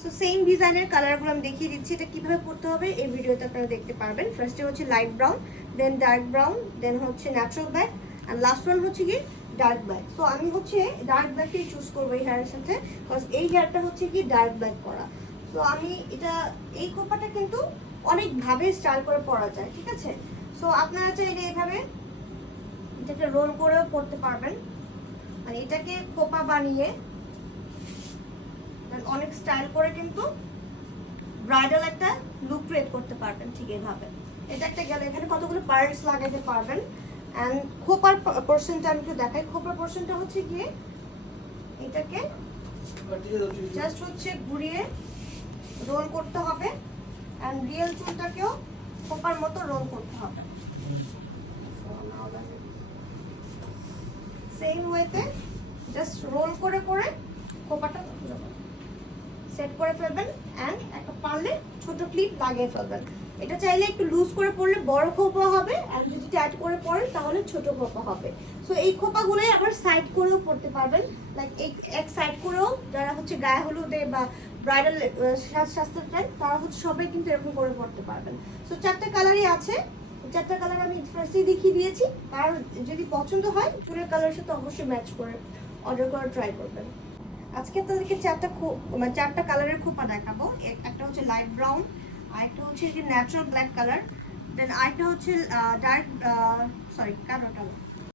So same ডিজাইনের কালারগুলো আমি দেখিয়ে দিচ্ছি, এটা কীভাবে পরতে হবে এই ভিডিওতে আপনারা দেখতে পারবেন। ফার্স্টে হচ্ছে লাইট ব্রাউন, দেন ডার্ক ব্রাউন, দেন হচ্ছে ন্যাচারাল ব্ল্যাক, আর লাস্ট ওয়ান হচ্ছে কি ডার্ক ব্ল্যাক। সো আমি হচ্ছে ডার্ক ব্ল্যাকটাই চুজ করবো এই হেয়ারের সাথে, বিকজ এই হেয়ারটা হচ্ছে কি ডার্ক ব্ল্যাক করা। সো আমি এটা এই খোপাটা কিন্তু অনেকভাবে স্টাইল করে পরা যায়, ঠিক আছে। সো আপনারা চাইলে এইভাবে এটাকে রোল করেও পরতে পারবেন, মানে এটাকে খোপা বানিয়ে অনেক স্টাইল করে কিন্তু ব্রাইডাল একটা লুক ক্রিয়েট করতে পারবেন ঠিক এইভাবে। এটা একটা গেলে এখানে কতগুলো পার্লস লাগাতে পারবেন। অ্যান্ড খোপার পোর্শনটা আমি একটু দেখাই। খোপার পোর্শনটা হচ্ছে গিয়ে এটাকে জাস্ট হচ্ছে ঘুরিয়ে রোল করতে হবে, অ্যান্ড রিয়েল চুলটাকেও খোপার মতো রোল করতে হবে সেম ওয়েতে। জাস্ট রোল করে করে খোপাটা সেট করে ফেলবেন, অ্যান্ড একটা পারলে ছোট ক্লিপ লাগিয়ে ফেলবেন। এটা চাইলে একটু লুজ করে পরলে বড় খোপা হবে, আর যদি টাইট করে পরেন তাহলে ছোট খোপা হবে। সো এই খোপাগুলোই আবার সাইড করেও পরতে পারবেন, লাইক এক সাইড করেও যারা হচ্ছে গায়ে হলুদে বা ব্রাইডাল সাজতে চান তারা হচ্ছে সবাই কিন্তু এরকম করে পরতে পারবেন। সো 4টা কালারই আছে, 4টা কালার আমি ফার্স্টেই দেখিয়ে দিয়েছি। আর যদি পছন্দ হয় চুলের কালারের সাথে অবশ্যই ম্যাচ করে অর্ডার করার ট্রাই করবেন। আজকে আপনাদেরকে 4টা কালারের খোপা দেখাবো। একটা হচ্ছে লাইট ব্রাউন, আরেকটা হচ্ছে ন্যাচারাল ব্ল্যাক কালার, দেন আরেকটা হচ্ছে ডার্ক কালোটা